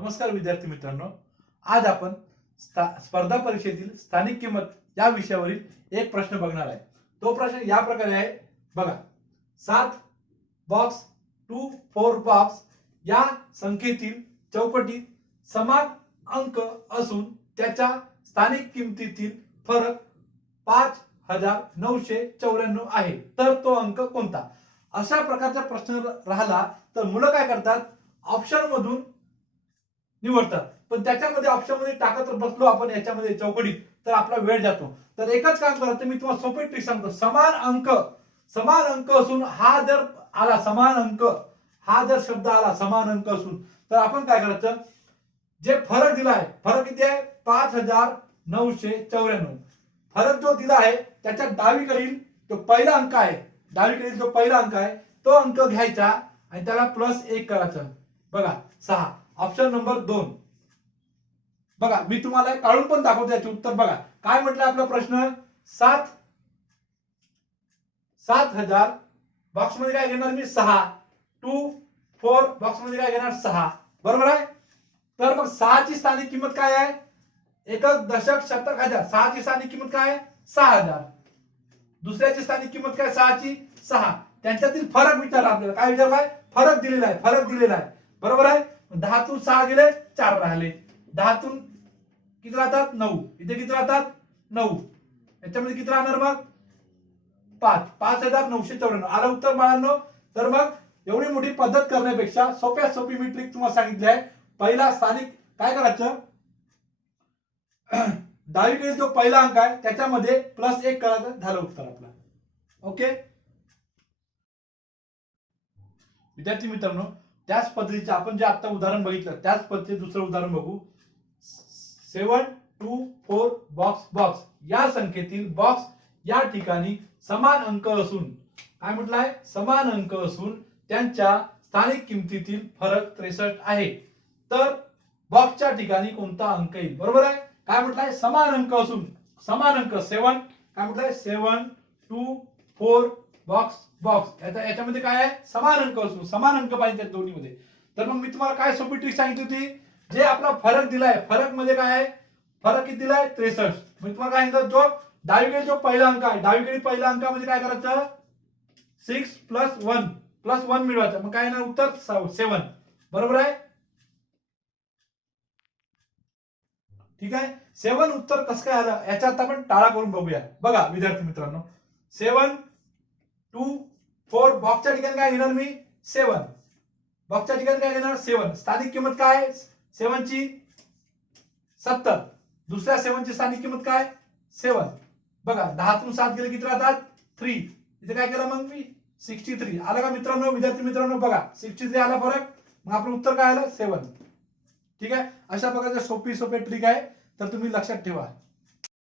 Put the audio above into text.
नमस्कार विद्यार्थी मित्रांनो. आज आपण स्था- स्पर्धा परीक्षेतील स्थानिक किंमत या विषयावरील एक प्रश्न बघणार आहे. तो प्रश्न या प्रकारे आहे. बघा. सात बॉक्स टू फोर बॉक्स या संख्येतील चौकटीत समान अंक असून त्याच्या स्थानिक किमतीतील फरक पाच हजार नऊशे चौऱ्याण्णव आहे. तर तो अंक कोणता? अशा प्रकारचा प्रश्न राहिला तर मुलं काय करतात? ऑप्शन मधून निवडतात. पण त्याच्यामध्ये ऑप्शनमध्ये टाकत बसलो आपण याच्यामध्ये चौकडीत तर आपला वेळ जातो. तर एकच काम करायचं मी तुम्हाला सोपे ट्रिक सांगतो. समान अंक समान अंक असून हा जर आला समान अंक हा जर शब्द आला समान अंक असून तर आपण काय करायचं? जे फरक दिला आहे फरक किती आहे? पाच हजार नऊशे चौऱ्याण्णव. फरक जो दिला आहे त्याच्या डावीकडील तो पहिला अंक आहे. डावीकडील जो पहिला अंक आहे तो अंक घ्यायचा आणि त्याला प्लस एक करायचं. बघा सहा. ऑप्शन नंबर दोन. बघा मी तुम्हाला काढून पण दाखवतो याचे उत्तर. बघा काय म्हटलं आपला प्रश्न? सात सात हजार. बॉक्समध्ये काय घेणार मी? सहा. टू फोर बॉक्समध्ये काय घेणार? सहा. बरोबर आहे? तर मग सहाची स्थानिक किंमत काय आहे? एकक दशक शतक हजार. सहाची स्थानिक किंमत काय आहे? सहा हजार. दुसऱ्याची स्थानिक किंमत काय? सहाची. सहा. त्यांच्यातील फरक विचारला आपल्याला. काय विचारलाय फरक दिलेला आहे फरक दिलेला आहे. बरोबर आहे? दहातून सहा गेले चार राहिले. दहातून किती राहतात? नऊ. इथे किती राहतात? नऊ. याच्यामध्ये किती राहणार मग? पाच. पाच हजार नऊशे चौऱ्याण्णव. आलं उत्तर बाळांनो? तर मग एवढी मोठी पद्धत करण्यापेक्षा सोप्या सोपी मी ट्रिक तुम्हाला सांगितली आहे. पहिला स्थानिक काय करायचं? डावीकडे जो पहिला अंक आहे त्याच्यामध्ये प्लस एक करायचं झालं उत्तर आपला. ओके विद्यार्थी मित्रांनो त्याच पद्धतीचे आपण जे आता उदाहरण बघितलं त्याच पद्धतीचे दुसरं उदाहरण बघू. Seven two four box box या संख्येतील बॉक्स या ठिकाणी समान अंक असून काय म्हटलंय? समान अंक असून त्यांच्या स्थानिक किमतीतील फरक त्रेसष्ट आहे. तर बॉक्सच्या ठिकाणी कोणता अंक येईल? बरोबर आहे? काय म्हटलंय? समान अंक असून समान अंक. सेवन काय म्हटलंय? Seven two four box box याच्या याच्यामध्ये काय आहे? समान अंक असून समान अंक पाहिजे दोन्हीमध्ये. तर मग मी तुम्हाला काय सोपी ट्रिक सांगितली होती? जे आपला फरक दिलाय. फरकमध्ये काय आहे? फरक किती दिलाय? त्रेसष्ट. मी तुम्हाला काय सांगितलं? जो डावीकडे जो पहिला अंक आहे डावीकडे पहिल्या अंकामध्ये काय करायचं? Six plus one plus one मिळवायचं. मग काय येणार? उत्तर सेवन बरोबर आहे? ठीक आहे? सेवन उत्तर कसं काय आलं? याच्यात आपण टाळा करून बघूया. बघा विद्यार्थी मित्रांनो. सेवन टू बॉक्सच्या ठिकाणी काय घेणार मी? सेवन बॉक्सच्या ठिकाणी काय घेणार? सेवन स्थानिक किंमत काय? आहे सेवनची सत्तर. दुसऱ्या सेवनची स्थानिक किंमत काय? सेवन बघा दहातून सात गेले किती राहतात? थ्री इथे काय केलं मग मी? सिक्स्टी थ्री आलं का मित्रांनो? विद्यार्थी मित्रांनो बघा. सिक्स्टी थ्री आला फरक. मग आपलं उत्तर काय आलं? सेवन ठीक आहे? अशा प्रकारच्या सोपी सोपी ट्रिक आहे. तर तुम्ही लक्षात ठेवा.